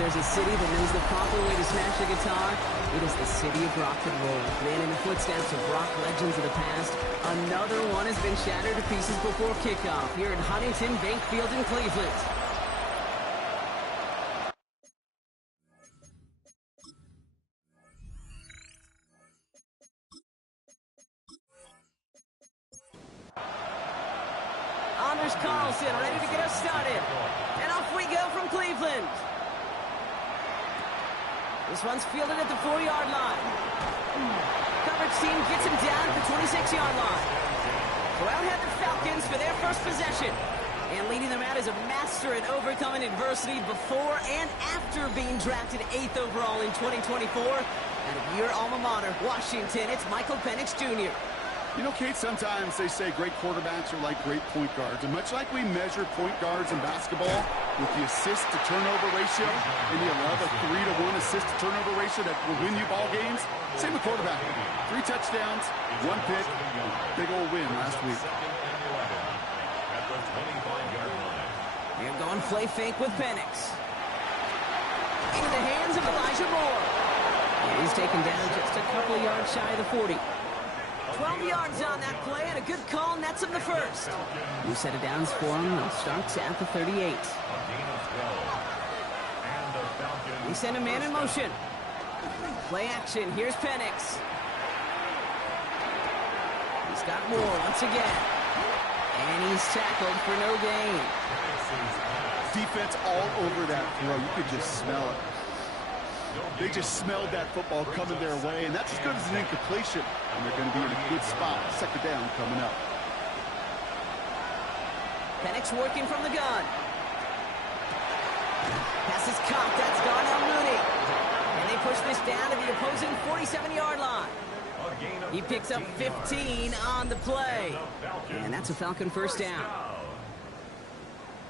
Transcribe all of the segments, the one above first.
there's a city that knows the proper way to smash a guitar, it is the city of rock and roll. Man, in the footsteps of rock legends of the past, another one has been shattered to pieces before kickoff here at Huntington Bank Field in Cleveland. Anders Carlson ready to get us started. And off we go from Cleveland. This one's fielded at the 4-yard line. Coverage team gets him down at the 26-yard line. So out head the Falcons for their first possession. And leading them out is a master at overcoming adversity before and after being drafted 8th overall in 2024. Out of your alma mater, Washington, it's Michael Penix Jr. You know, Kate, sometimes they say great quarterbacks are like great point guards. And much like we measure point guards in basketball with the assist-to-turnover ratio, and you love a 3-to-1 assist-to-turnover ratio that will win you ball games, same with quarterback. 3 touchdowns, 1 pick, big old win last week. They're going play fake with Penix. Into the hands of Elijah Moore. And he's taken down just a couple of yards shy of the 40. 12 yards on that play, and a good call nets him the first. New set of downs for him, and starts at the 38. We send a man in motion. Play action, here's Penix. He's got Moore once again. And he's tackled for no gain. Defense all over that throw. You could just smell it. They just smelled that football coming their way, and that's as good as an incompletion. And they're going to be in a good spot. Second down coming up. Penix working from the gun. Pass is caught. That's Darnell Mooney. And they push this down to the opposing 47-yard line. He picks up 15 on the play. And that's a Falcon first down.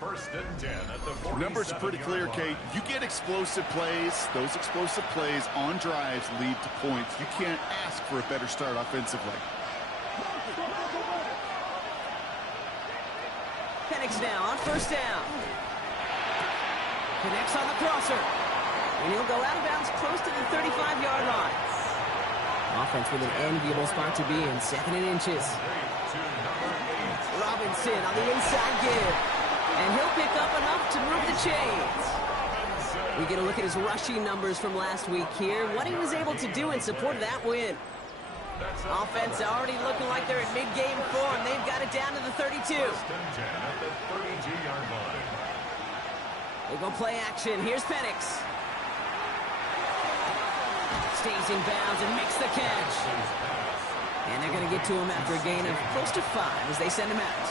First and 10 at the 47. Numbers are pretty clear, Kate. You get explosive plays. Those explosive plays on drives lead to points. You can't ask for a better start offensively. Penix now on first down. Connects on the crosser. And he'll go out of bounds close to the 35-yard line. Offense with an enviable spot to be in, 2nd and inches. Robinson on the inside give. And he'll pick up enough to move the chains. We get a look at his rushing numbers from last week here. What he was able to do in support of that win. Offense already looking like they're at mid-game form. They've got it down to the 32. First and 10 at the 32-yard line. They go play action. Here's Penix. Stays in bounds and makes the catch. And they're going to get to him after a gain of close to 5 as they send him out.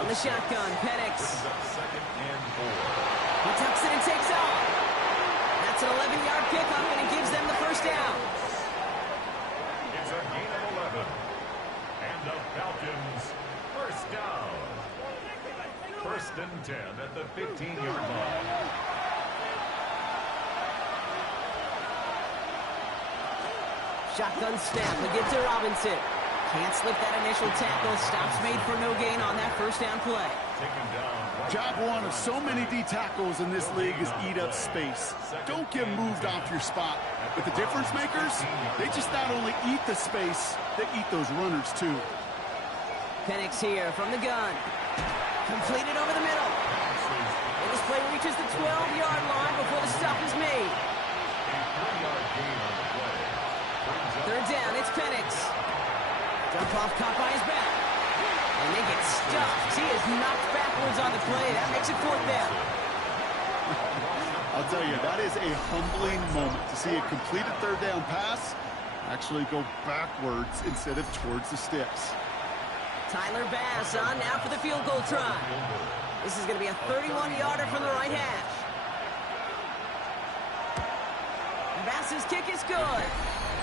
On the shotgun, Penix. He tucks it and takes off. That's an 11-yard pickup, and it gives them the first down. It's a gain of 11. And the Falcons first down. First and 10 at the 15-yard line. Shotgun snap, again to Robinson. Can't slip that initial tackle. Stops made for no gain on that first down play. Job one of so many D tackles in this league is eat up space. Don't get moved off your spot. But the difference makers, they just not only eat the space, they eat those runners too. Penix here from the gun. Completed over the middle. And this play reaches the 12-yard line before the stop is made. Third down, it's Penix. Jump off caught by his back. And they get stuffed. He is knocked backwards on the play. That makes it 4th down. I'll tell you, that is a humbling moment to see a completed third down pass actually go backwards instead of towards the sticks. Tyler Bass on now for the field goal try. This is going to be a 31-yarder from the right hash. Bass's kick is good.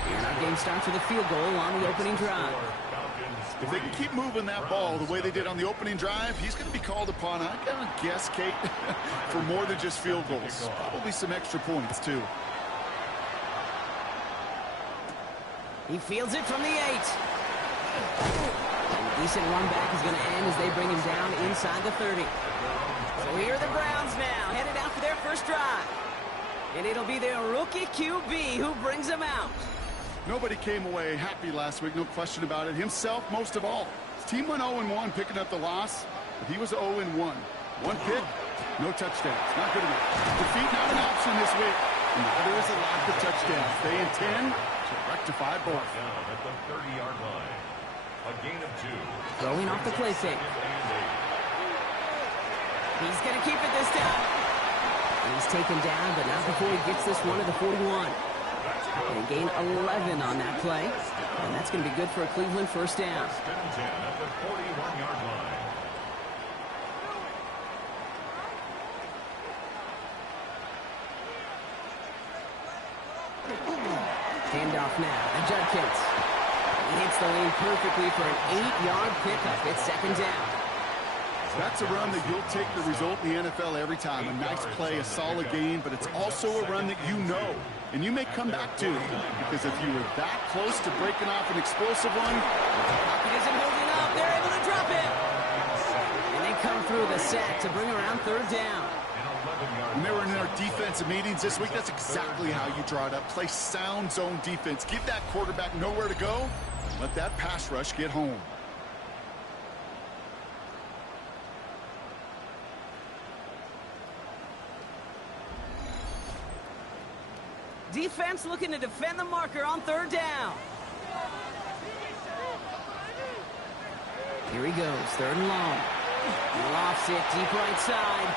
And our game starts with a field goal on the opening drive. If they can keep moving that ball the way they did on the opening drive, he's going to be called upon, I gotta guess, Kate, for more than just field goals. Probably some extra points, too. He fields it from the 8. And a decent run back is going to end as they bring him down inside the 30. So here are the Browns now, headed out for their first drive. And it'll be their rookie QB who brings them out. Nobody came away happy last week, no question about it. Himself, most of all. His team went 0-1, picking up the loss, but he was 0-1. One pick, no touchdowns. Not good enough. Defeat not an option this week. And neither is a lack of touchdowns. They intend to rectify both. Down at the 30-yard line. A gain of 2. Throwing off the play fake. He's going to keep it this time. He's taken down, but not before he gets this one to the 41. And gain 11 on that play. And that's going to be good for a Cleveland first down. First and 10 at the 41-yard line. Handoff now to Judkins. He hits the lane perfectly for an 8-yard pickup. It's second down. That's a run that you'll take the result in the NFL every time. A nice play, a solid game, but it's also a run that you know, and you may come back to, because if you were that close to breaking off an explosive one, Pocket isn't holding up. They're able to drop it. And they come through the sack to bring around third down. when they were in our defensive meetings this week, that's exactly how you draw it up. Play sound zone defense. Give that quarterback nowhere to go. Let that pass rush get home. Defense looking to defend the marker on third down. Here he goes, third and long. Lofts it deep right side.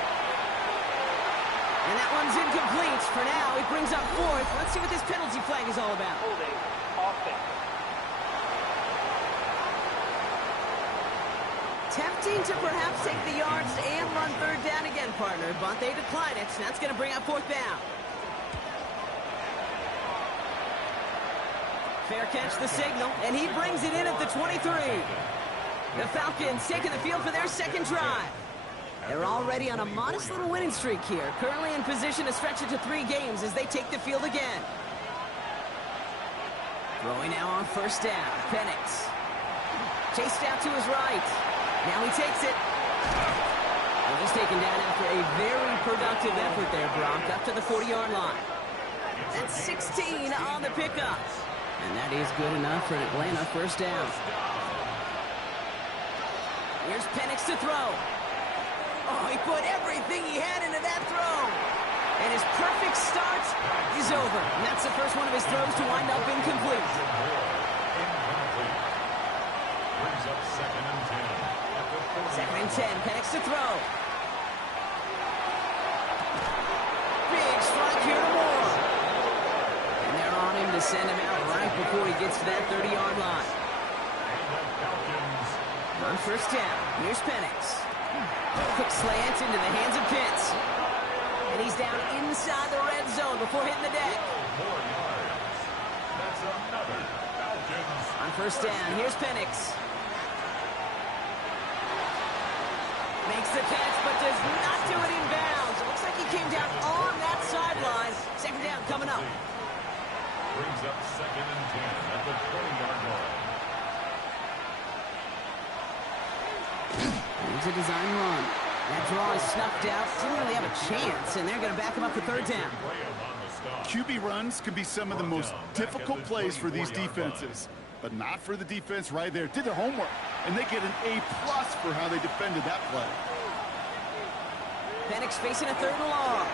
And that one's incomplete. For now, he brings up fourth. Let's see what this penalty flag is all about. Holding offense. Tempting to perhaps take the yards and run third down again, partner, but they decline it. That's going to bring up fourth down. Fair catch the signal, and he brings it in at the 23. The Falcons taking the field for their second drive. They're already on a modest little winning streak here, currently in position to stretch it to 3 games as they take the field again. Throwing now on first down, Penix. Chased out to his right. Now he takes it. And he's taken down after a very productive effort there, Brock, up to the 40-yard line. That's 16 on the pickup. And that is good enough for an Atlanta first down. Here's Penix to throw. Oh, he put everything he had into that throw. And his perfect start is over. And that's the first one of his throws to wind up incomplete. Brings up second and 10. Second and 10, Penix to throw. Big strike here to Moore. And they're on him to send him out right before he gets to that 30-yard line. On first down, here's Penix. Quick slant into the hands of Pitts. And he's down inside the red zone before hitting the deck. More yards. That's another Falcons. On first down, here's Penix. Makes the catch, but does not do it in bounds. It looks like he came down on that sideline. Second down coming up. Brings up second and 10 at the 20-yard line. Here's a design run. That draw is snuffed out. Didn't really have a chance, and they're going to back him up for third down. QB runs can be some of the most difficult plays for these defenses, but not for the defense right there. Did their homework, and they get an A+ for how they defended that play. Penix facing a third and long.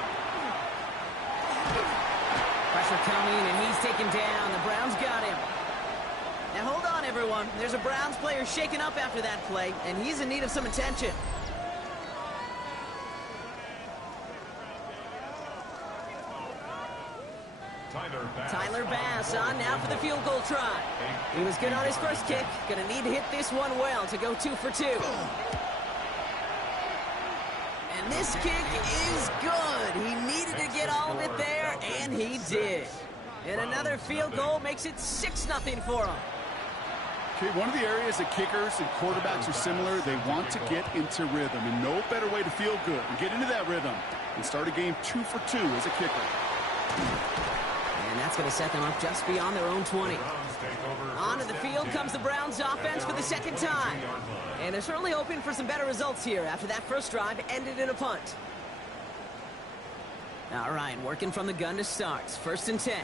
Pressure coming, and he's taken down. The Browns got him. Now hold on, everyone. There's a Browns player shaken up after that play, and he's in need of some attention. Tyler Bass on now for the field goal try. He was good on his first kick. Going to need to hit this one well to go 2 for 2. And this kick is good. He needed to get all of it there, and he did. And another field goal makes it 6-0 for him. Okay, one of the areas that kickers and quarterbacks are similar, they want to get into rhythm, and no better way to feel good and get into that rhythm and start a game 2 for 2 as a kicker. And that's That's going to set them up just beyond their own 20. Onto the field comes the Browns offense for the second time. And they're certainly hoping for some better results here after that first drive ended in a punt. All right, working from the gun to start. 1st and 10.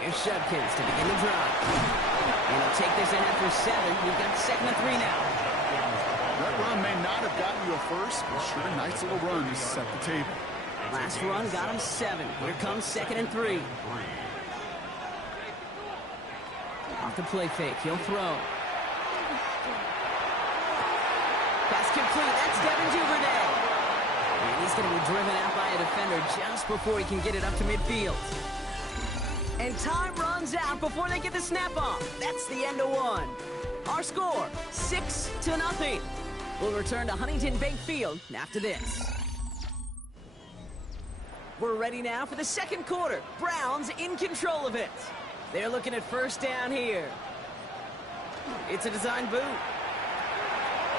Here's Judkins to begin the drive. And he'll take this ahead for 7. We've got 2nd and 3 now. That run may not have gotten you a first, but sure, a nice little run to set the table. Last run got him 7. Here comes 2nd and 3. Off the play fake, he'll throw. Pass complete, that's Devin Duvernay. And he's going to be driven out by a defender just before he can get it up to midfield. And time runs out before they get the snap off. That's the end of one. Our score, 6-0. We'll return to Huntington Bank Field after this. We're ready now for the second quarter. Browns in control of it. They're looking at 1st down here. It's a design boot.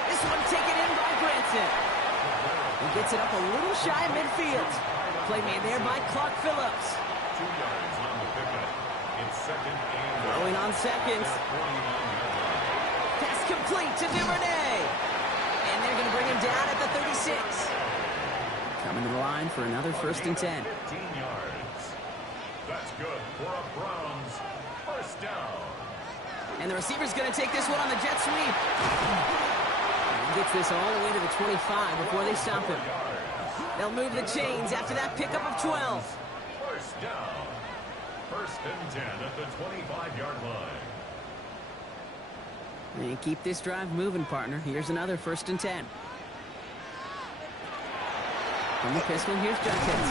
This one taken in by Branson. He gets it up a little shy of midfield. Play made there by Clark Phillips. 2 yards on the pickup. It's 2nd and Throwing on seconds. Pass complete to Duvernay. And they're going to bring him down at the 36. Coming to the line for another 1st and 10. 15 yards. That's good for a Browns 1st down. And the receiver's going to take this one on the jet sweep. And gets this all the way to the 25 before they stop him. They'll move the chains after that pickup of 12. 1st down. 1st and 10 at the 25-yard line. And keep this drive moving, partner. Here's another 1st and 10. From the pistol, here's Judkins.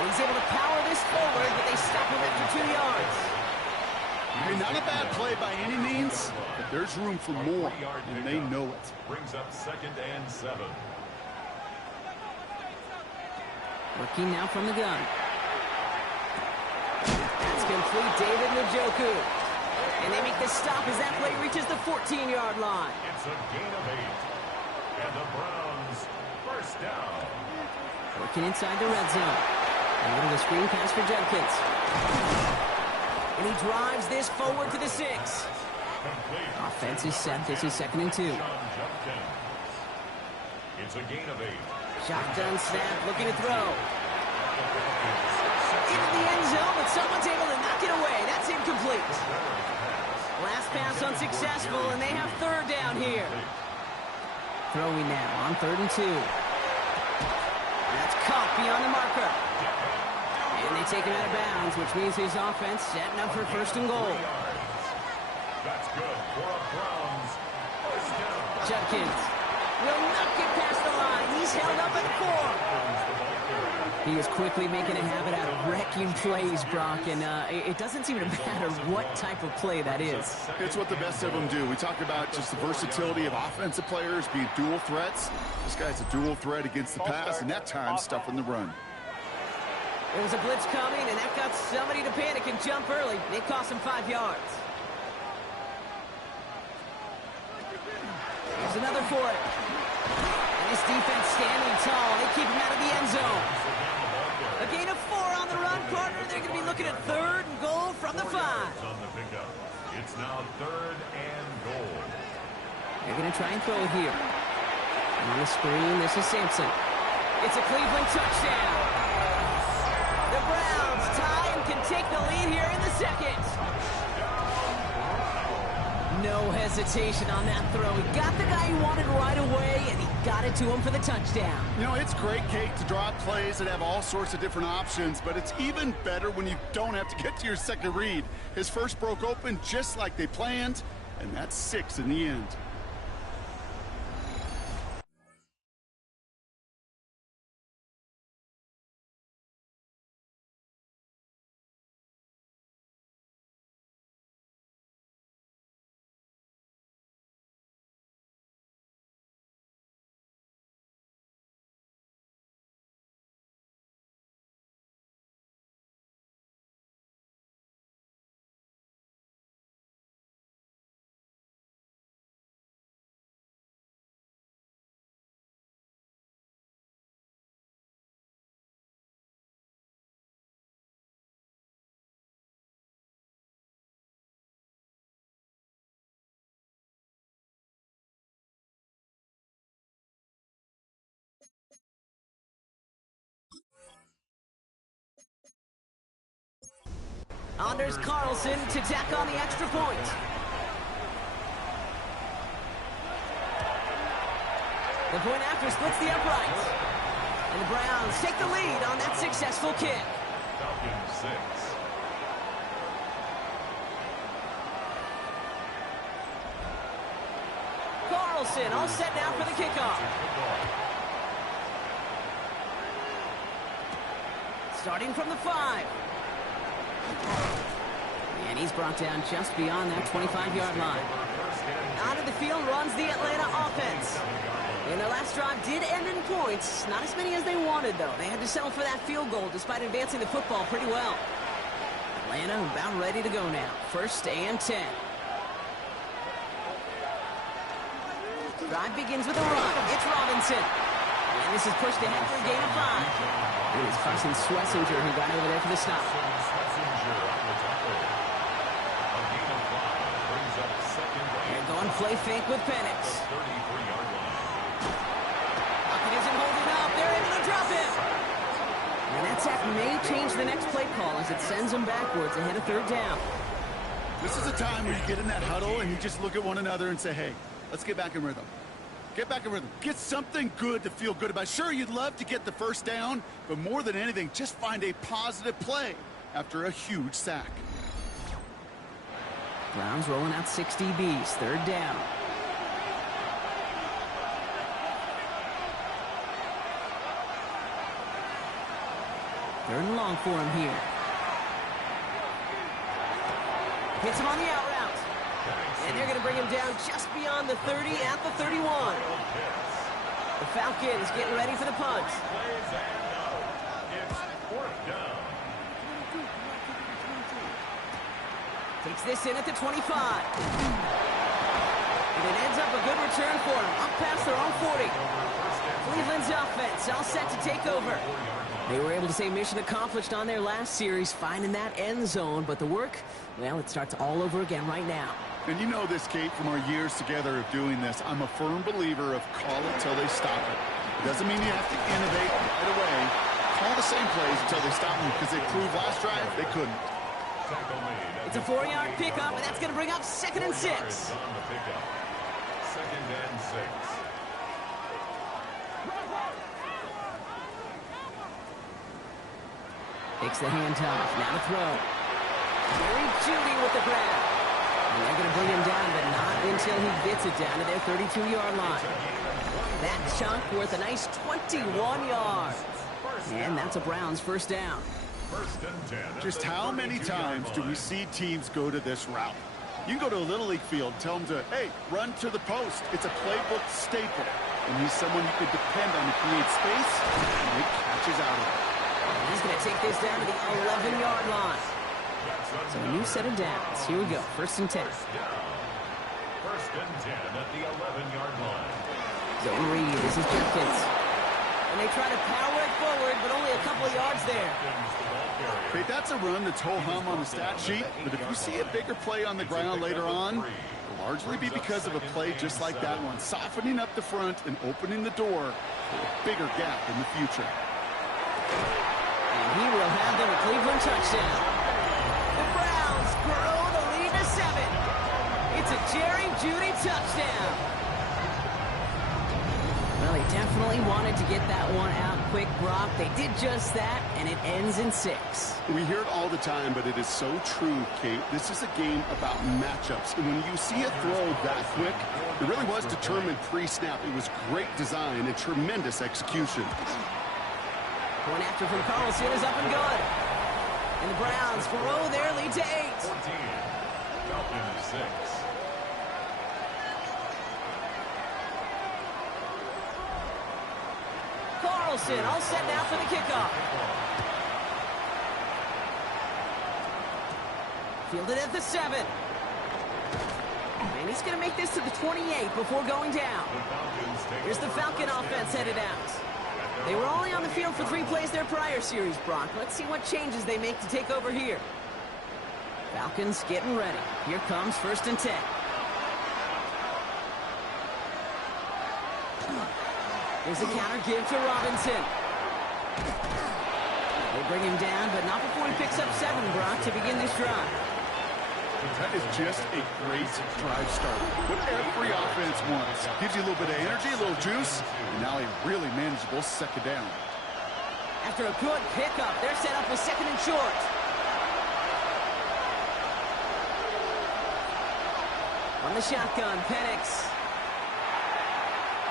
He's able to power this forward, but they stop him after 2 yards. I mean, not a bad play by any means, but there's room for more, and they know it. Brings up 2nd and 7. Working now from the gun. That's complete, David Njoku. And they make the stop as that play reaches the 14-yard line. It's a gain of 8. And the Browns 1st down. Working inside the red zone. A little screen pass for Judkins. And he drives this forward to the 6. Complete. Offense is set. This is 2nd and 2. It's a gain of 8. Shotgun snap, looking to throw. Into the end zone, but someone's able to knock it away. That's incomplete. Last pass unsuccessful, and they have 3rd down here. Throwing now on 3rd and 2. That's caught beyond the marker. And they take him out of bounds, which means his offense setting up for 1st and goal. That's good for a Browns 1st down. Judkins will not get past the line. He's held up at 4. He is quickly making a habit out of wrecking plays, Brock, and it doesn't seem to matter what type of play that is. It's what the best of them do. We talk about just the versatility of offensive players being dual threats. This guy's a dual threat against the pass, and that time stuffing the run. There was a blitz coming, and that got somebody to panic and jump early. It cost him 5 yards. There's another for it. And this defense standing tall. They keep him out of the end zone. A gain of 4 on the run, partner. They're going to be looking at 3rd and goal from the 5. On the pickup. It's now 3rd and goal. They're going to try and throw it here. And on the screen, this is Sampson. It's a Cleveland touchdown. The Browns tie and can take the lead here in the 2nd. No hesitation on that throw. He got the guy he wanted right away, and he got it to him for the touchdown. You know, it's great, Kate, to draw up plays that have all sorts of different options, but it's even better when you don't have to get to your second read. His first broke open just like they planned, and that's 6 in the end. Anders Carlson to tack on the extra point. The point after splits the uprights. And the Browns take the lead on that successful kick. Falcons 6. Carlson all set now for the kickoff. Starting from the 5. And he's brought down just beyond that 25-yard line. Out of the field runs the Atlanta offense. And their last drive did end in points. Not as many as they wanted, though. They had to settle for that field goal despite advancing the football pretty well. Atlanta about ready to go now. 1st and 10. Drive begins with a run. It's Robinson. And this is pushed ahead for a gain of 5. It was Carson Schlesinger who got over there for the stop. They're going play fake with Penix. Bucket isn't holding up. They're able to drop him. And that sack may change the next play call as it sends them backwards ahead of 3rd down. This is a time where you get in that huddle and you just look at one another and say, hey, let's get back in rhythm. Get back in rhythm. Get something good to feel good about. Sure, you'd love to get the 1st down, but more than anything, just find a positive play after a huge sack. Browns rolling out 6 DBs. 3rd down. Third and long for him here. Hits him on the out route. And they're going to bring him down just beyond the 30 at the 31. The Falcons getting ready for the punt. Takes this in at the 25. And it ends up a good return for him. Up past their own 40. Cleveland's offense all set to take over. They were able to say mission accomplished on their last series, finding that end zone. But the work, well, it starts all over again right now. And you know this, Kate, from our years together of doing this. I'm a firm believer of call it till they stop it. It doesn't mean you have to innovate right away. Call the same plays until they stop them, because they proved last drive they couldn't. It's a 4-yard pickup, and that's going to bring up 2nd and 6. 2nd and 6. Takes the handoff. Now to throw. Jerry Jeudy with the grab. And they're going to bring him down, but not until he gets it down to their 32-yard line. That chunk worth a nice 21 yards. And that's a Browns 1st down. 1st and 10. Just how many times do we see teams go to this route? You can go to a Little League field, tell them to, hey, run to the post. It's a playbook staple. And he's someone you can depend on to create space and make catches out of it. He's going to take this down to the 11-yard line. So a new set of downs. Here we go. 1st and 10. 1st and 10 at the 11-yard line. Zone read. This is Jenkins. And they try to power it forward, but only a couple of yards there. Okay, that's a run that's ho-hum on the stat sheet, but if you see a bigger play on the ground later on, it'll largely be because of a play just like that one, softening up the front and opening the door for a bigger gap in the future. And he will have them a Cleveland touchdown. The Browns grow the lead to 7. It's a Jerry Jeudy touchdown. Well, he definitely wanted to get that one out quick, Brock. They did just that, and it ends in 6. We hear it all the time, but it is so true, Kate. This is a game about matchups. And when you see a throw that quick, it really was determined pre-snap. It was great design and tremendous execution. One after from Carlson is up and good. And the Browns grow their lead to 8. 14. Falcons 6. Carlson all set now for the kickoff. Fielded at the 7. And he's going to make this to the 28 before going down. Here's the Falcon offense headed out. They were only on the field for 3 plays their prior series, Brock. Let's see what changes they make to take over here. Falcons getting ready. Here comes 1st and 10. Here's a counter give to Robinson. They bring him down, but not before he picks up 7, Brock, to begin this drive. That is just a great drive start. What every offense wants. Gives you a little bit of energy, a little juice, and now a really manageable second down. After a good pickup, they're set up with second and short. From the shotgun, Penix.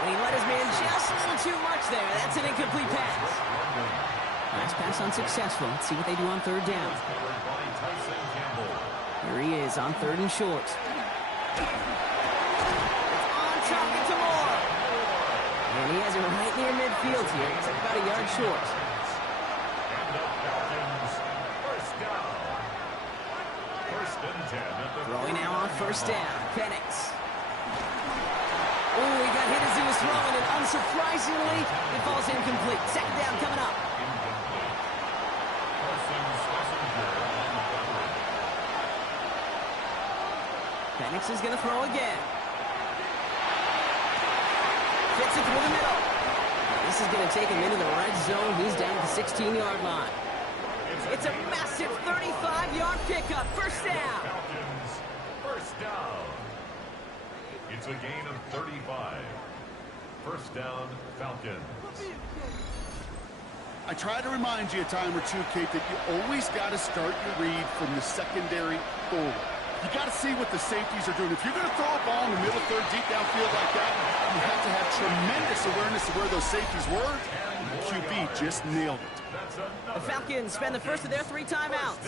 And he let his man just a little too much there. That's an incomplete pass. Last pass unsuccessful. Let's see what they do on third down. Here he is on third and short. It's on target to Moore. And he has it right near midfield here. He's about a yard short. And the Falcons, first down. First and 10 at the Throwing now on first down. Penix. Oh, he got hit as he was throwing, and unsurprisingly, it falls incomplete. Second down coming up. Penix is going to throw again. Fits it through the middle. This is going to take him into the red zone. He's down at the 16-yard line. It's a massive 35-yard pickup. First down. Falcons, first down. It's a gain of 35. First down, Falcons. I try to remind you a time or two, Kate, that you always got to start your read from the secondary forward. You got to see what the safeties are doing. If you're going to throw a ball in the middle third, deep downfield like that, you have to have tremendous awareness of where those safeties were. The QB just nailed it. The Falcons spend the first of their 3 timeouts.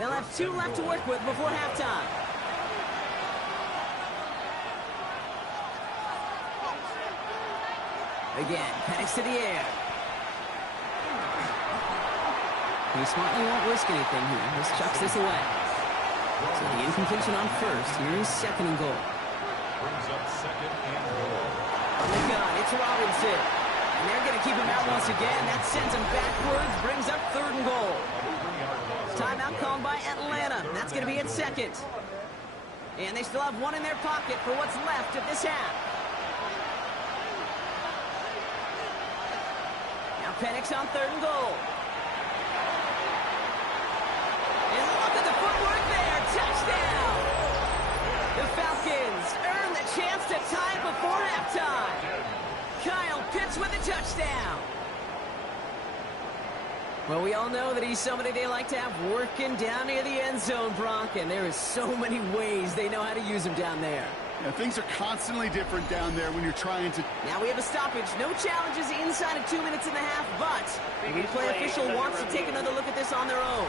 They'll have 2 left to work with before halftime. Again, Penix to the air. He's smart, he won't risk anything here. Just chucks this away. So the incompletion on first. Here is second and goal. Brings up second and goal. On the gun, it's Robinson. And they're going to keep him out once again. That sends him backwards, brings up third and goal. Timeout called by Atlanta. That's going to be at second. And they still have 1 in their pocket for what's left of this half. Now Penix on third and goal. And look at the footwork there. Touchdown! The Falcons earn the chance to tie before halftime. Kyle Pitts with a touchdown. Well, we all know that he's somebody they like to have working down near the end zone, Brock, and there is so many ways they know how to use him down there. Yeah, things are constantly different down there when you're trying to... Now we have a stoppage. No challenges inside of 2 minutes and a half, but the replay official wants to take another look at this on their own.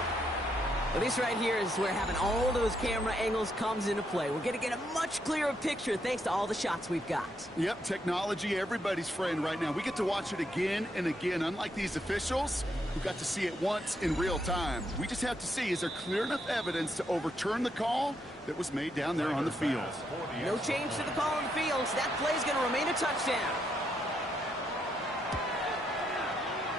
Well, this right here is where having all those camera angles comes into play. We're going to get a much clearer picture thanks to all the shots we've got. Yep, technology, everybody's friend right now. We get to watch it again and again, unlike these officials who got to see it once in real time. We just have to see, is there clear enough evidence to overturn the call that was made down there on the field? No change to the call on the field, so that play is going to remain a touchdown.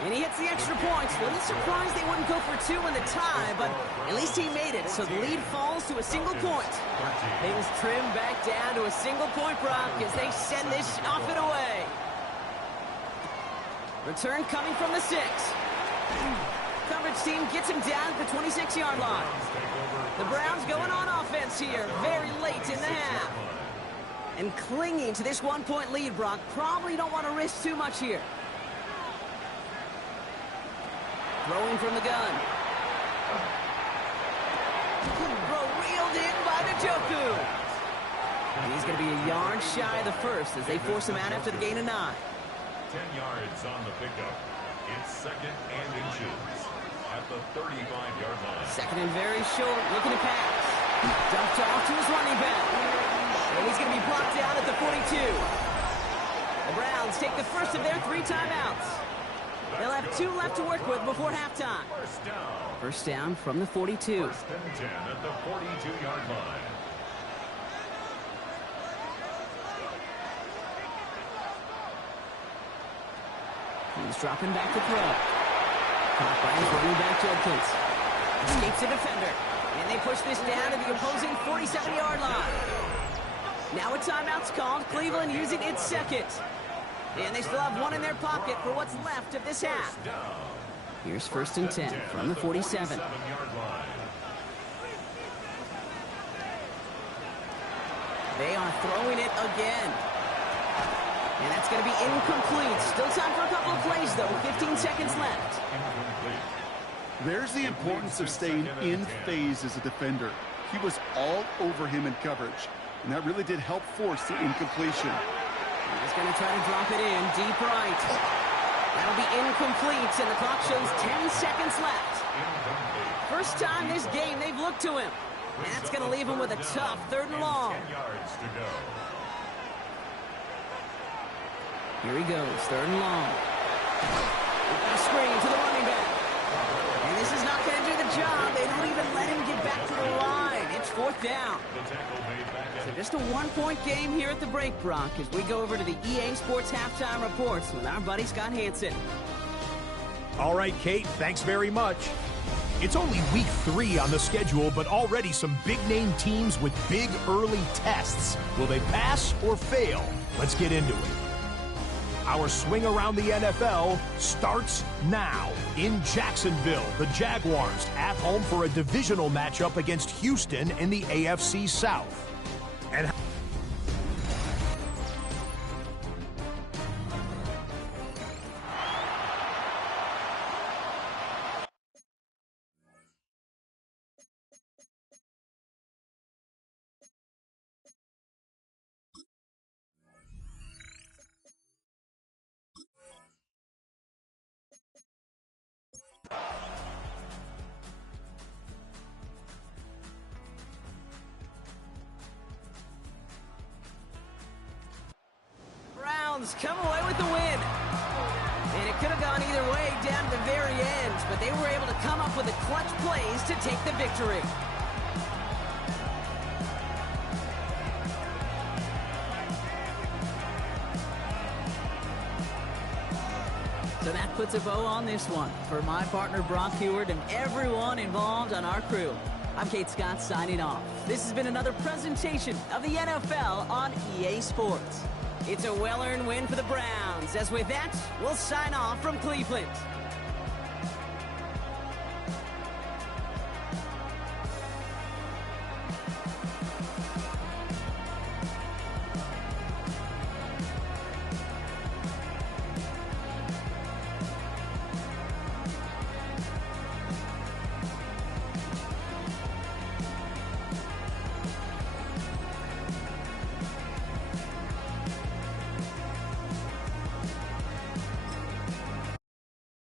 And he hits the extra points. A little surprised they wouldn't go for 2 in the tie, but at least he made it. So the lead falls to a single point. Things trim back down to a single point, Brock, as they send this off and away. Return coming from the 6. Coverage team gets him down at the 26-yard line. The Browns going on offense here very late in the half. And clinging to this 1-point lead, Brock, probably don't want to risk too much here. Throwing from the gun. Throw reeled in by Njoku. And he's going to be a yard shy of the first as they force him out after the gain of 9. 10 yards on the pickup. It's second and inches at the 35-yard line. Second and very short, looking to pass. Dumped off to his running back. And he's going to be blocked down at the 42. The Browns take the first of their 3 timeouts. They'll have 2 left to work with before halftime. First down from the 42. First and 10 at the 42-yard line. He's dropping back to throw. Caught by his running back, Judkins. Escapes the defender. And they push this down to the opposing 47-yard line. Now a timeout's called. Cleveland using its second. And they still have 1 in their pocket for what's left of this half. Here's first and 10 from the 47. They are throwing it again. And that's going to be incomplete. Still time for a couple of plays, though. 15 seconds left. There's the importance of staying in phase as a defender. He was all over him in coverage, and that really did help force the incompletion. He's going to try to drop it in deep right. That'll be incomplete, and the clock shows 10 seconds left. First time this game they've looked to him. And that's going to leave him with a tough 3rd and long. Here he goes, 3rd and long. A screen to the running back. And this is not going to do the job. They don't even let him get back to the line. It's 4th down. So just a 1-point game here at the break, Brock, as we go over to the EA Sports Halftime Reports with our buddy Scott Hansen. All right, Kate, thanks very much. It's only week 3 on the schedule, but already some big-name teams with big early tests. Will they pass or fail? Let's get into it. Our swing around the NFL starts now. In Jacksonville, the Jaguars at home for a divisional matchup against Houston in the AFC South. And come away with the win. And it could have gone either way down to the very end, but they were able to come up with the clutch plays to take the victory. So that puts a bow on this one. For my partner Brock Heward and everyone involved on our crew, I'm Kate Scott signing off. This has been another presentation of the NFL on EA Sports. It's a well-earned win for the Browns, as with that, we'll sign off from Cleveland.